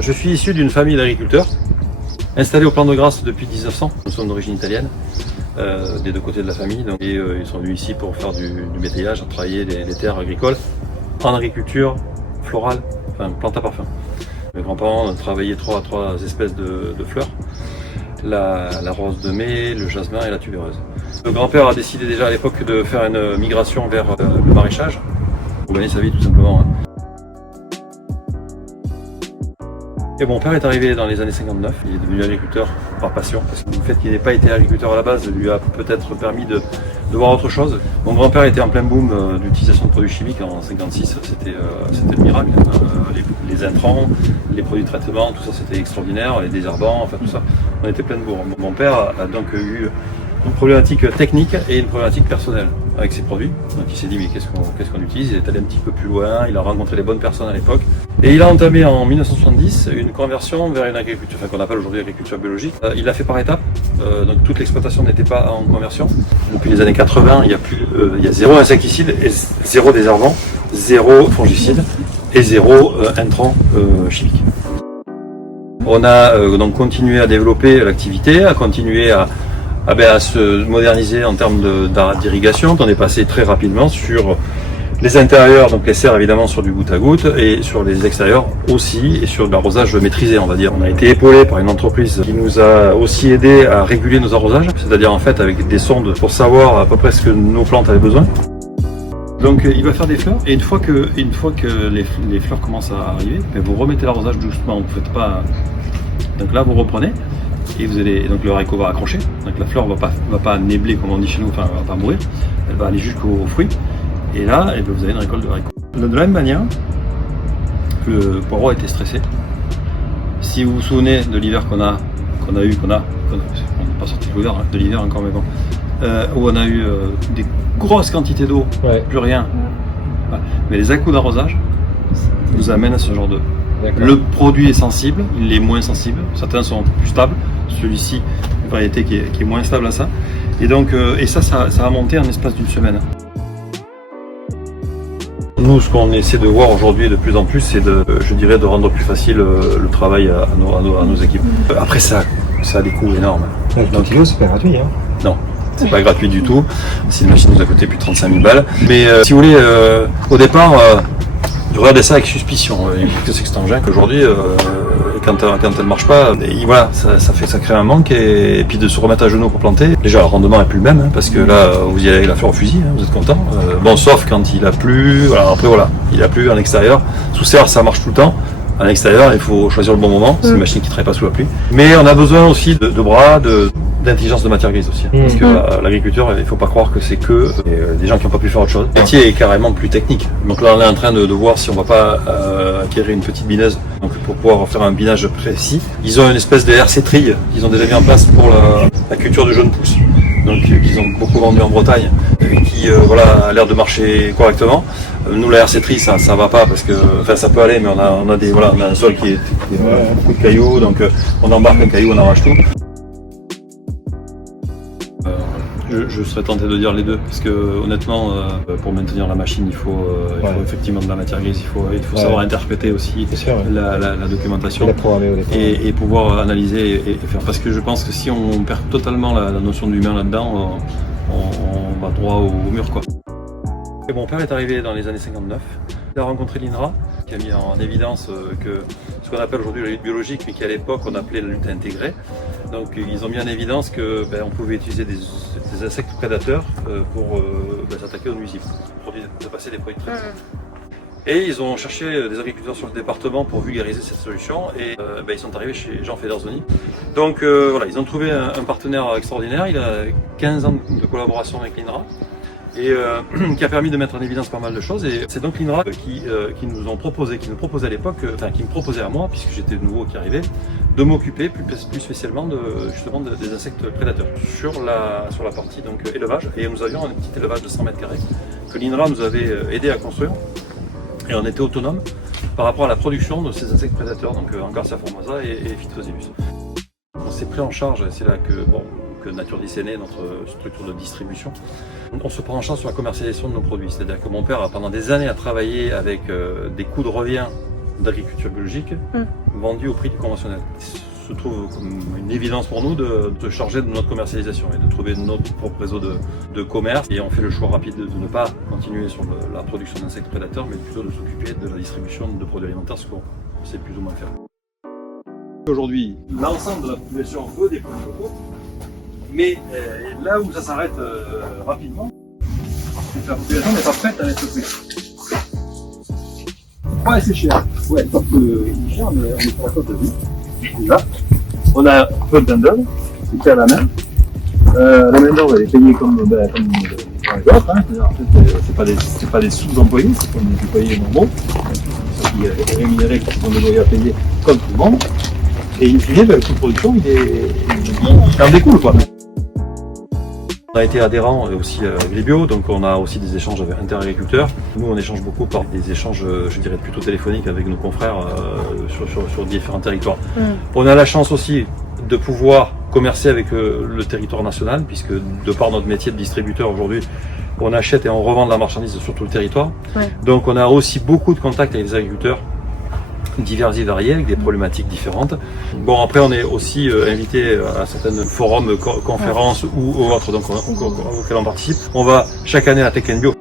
Je suis issu d'une famille d'agriculteurs, installés au Plan de Grâce depuis 1900. Nous sommes d'origine italienne, des deux côtés de la famille. Donc, ils sont venus ici pour faire du métayage, travailler les terres agricoles en agriculture florale, enfin plante à parfum. Mes grands-parents ont travaillé trois espèces de fleurs, la rose de mai, le jasmin et la tubéreuse. Le grand-père a décidé déjà à l'époque de faire une migration vers le maraîchage, pour gagner sa vie tout simplement. Et mon père est arrivé dans les années 59, il est devenu agriculteur par passion, parce que le fait qu'il n'ait pas été agriculteur à la base lui a peut-être permis de voir autre chose. Mon grand-père était en plein boom d'utilisation de produits chimiques en 56, c'était le miracle. Les intrants, les produits de traitement, tout ça c'était extraordinaire, les désherbants, enfin tout ça, on était plein de bourre. Mon père a donc eu une problématique technique et une problématique personnelle avec ses produits. Donc il s'est dit mais qu'est-ce qu'on utilise? Il est allé un petit peu plus loin, il a rencontré les bonnes personnes à l'époque. Et il a entamé en 1970 une conversion vers une agriculture, qu'on appelle aujourd'hui agriculture biologique. Il l'a fait par étapes, donc toute l'exploitation n'était pas en conversion. Depuis les années 80, il y a zéro insecticide, et zéro désherbant, zéro fongicide et zéro intrant chimique. On a donc continué à développer l'activité, à continuer à se moderniser en termes d'irrigation. On est passé très rapidement sur les intérieurs, donc les serres évidemment sur du goutte à goutte, et sur les extérieurs aussi, et sur de l'arrosage maîtrisé on va dire. On a été épaulé par une entreprise qui nous a aussi aidé à réguler nos arrosages, c'est-à-dire en fait avec des sondes pour savoir à peu près ce que nos plantes avaient besoin. Donc il va faire des fleurs, et une fois que les fleurs commencent à arriver, vous remettez l'arrosage doucement, vous faites pas. Donc là vous reprenez, et vous allez, donc le haricot va accrocher, donc la fleur va pas nébler comme on dit chez nous, enfin elle va pas mourir, elle va aller jusqu'au fruit, et là vous avez une récolte de haricots. De la même manière, le poireau a été stressé. Si vous vous souvenez de l'hiver on n'est pas sorti de l'hiver encore, mais bon, où on a eu des grosses quantités d'eau, plus rien. Ouais. Mais les à-coups d'arrosage nous amènent à ce genre de... Le produit est sensible, il est moins sensible, certains sont plus stables, celui-ci, une variété qui est moins stable à ça. Et donc, ça a monté en l'espace d'une semaine. Nous, ce qu'on essaie de voir aujourd'hui de plus en plus, c'est de rendre plus facile le travail à nos équipes. Après ça a des coûts énormes. Donc c'est pas gratuit, hein? Non. C'est pas gratuit du tout. Cette machine nous a coûté plus de 35 000 balles. Mais si vous voulez, au départ, je regardais ça avec suspicion. Il y a quelques extangents qu'aujourd'hui, quand elle marche pas, voilà, ça crée un manque, et puis de se remettre à genoux pour planter. Déjà, le rendement est plus le même, hein, parce que là, vous y allez avec la fleur au fusil, hein, vous êtes content. Bon, sauf quand il a plu. Voilà, après voilà, il a plu en extérieur. Sous serre, ça marche tout le temps. À l'extérieur, il faut choisir le bon moment. C'est une machine qui ne travaille pas sous la pluie. Mais on a besoin aussi de bras, d'intelligence de matière grise aussi. Parce que l'agriculture, il ne faut pas croire que c'est que des gens qui n'ont pas pu faire autre chose. Le métier est carrément plus technique. Donc là, on est en train de voir si on ne va pas acquérir une petite bineuse, donc pour pouvoir faire un binage précis. Ils ont une espèce de RC trille qu'ils ont déjà mis en place pour la culture de jeunes pousses. Donc qu'ils ont beaucoup vendu en Bretagne, qui a l'air de marcher correctement. Nous, la RC tri, ça va pas, parce que, enfin, ça peut aller, mais on a un sol qui est beaucoup de cailloux, donc on embarque un caillou, on arrache tout. Je serais tenté de dire les deux, parce que honnêtement, pour maintenir la machine, il faut effectivement de la matière grise, il faut savoir interpréter aussi la documentation et pouvoir analyser et faire. Parce que je pense que si on perd totalement la notion de l'humain là-dedans, on va droit au mur, quoi. Et mon père est arrivé dans les années 59. Il a rencontré l'INRA, qui a mis en évidence ce qu'on appelle aujourd'hui la lutte biologique, mais qu'à l'époque on appelait la lutte intégrée. Donc ils ont mis en évidence qu'on pouvait utiliser des insectes prédateurs pour s'attaquer aux nuisibles, pour passer des produits de traitement. Et ils ont cherché des agriculteurs sur le département pour vulgariser cette solution, et ils sont arrivés chez Jean Federzoni. Donc voilà, ils ont trouvé un partenaire extraordinaire. Il a 15 ans de collaboration avec l'INRA, et qui a permis de mettre en évidence pas mal de choses. Et c'est donc l'INRA qui nous proposait à l'époque, qui me proposait à moi, puisque j'étais nouveau qui arrivait, de m'occuper plus spécialement des insectes prédateurs sur la partie donc élevage. Et nous avions un petit élevage de 100 mètres carrés que l'INRA nous avait aidé à construire, et on était autonome par rapport à la production de ces insectes prédateurs, donc Ancarcia formosa et Phytosebus. On s'est pris en charge, et c'est là que Nature 10 est née, notre structure de distribution. On se prend en charge sur la commercialisation de nos produits, c'est-à-dire que mon père, pendant des années, a travaillé avec des coûts de revient d'agriculture biologique vendus au prix du conventionnel. Il se trouve comme une évidence pour nous de se charger de notre commercialisation et de trouver notre propre réseau de commerce. Et on fait le choix rapide de ne pas continuer sur la production d'insectes prédateurs, mais plutôt de s'occuper de la distribution de produits alimentaires, ce qu'on sait plus ou moins faire. Aujourd'hui, l'ensemble de la population veut des produits locaux, mais là où ça s'arrête rapidement, c'est que la population n'est pas prête à être prise. Ouais, c'est cher. Ouais, parce que c'est cher, mais on est sur la côte de vie. Déjà, on a peu de main-d'œuvre, c'est fait à la main. La main-d'œuvre, elle est payée comme les autres. Hein. En fait, c'est pas des sous-employés, c'est comme des employés normaux. Ceux qui sont rémunérés, qui sont des à payer comme tout le monde. Et in fine, le coût de production, il en découle, quoi. On a été adhérent aussi à Agribio, donc on a aussi des échanges avec interagriculteurs. Nous, on échange beaucoup par des échanges, je dirais, plutôt téléphoniques avec nos confrères sur différents territoires. On a la chance aussi de pouvoir commercer avec le territoire national, puisque de par notre métier de distributeur aujourd'hui, on achète et on revend de la marchandise sur tout le territoire. Donc on a aussi beaucoup de contacts avec les agriculteurs divers et variés, avec des problématiques différentes. Bon, après, on est aussi invité à certains forums, conférences ou autres donc, auxquels on participe. On va chaque année à Tech & Bio.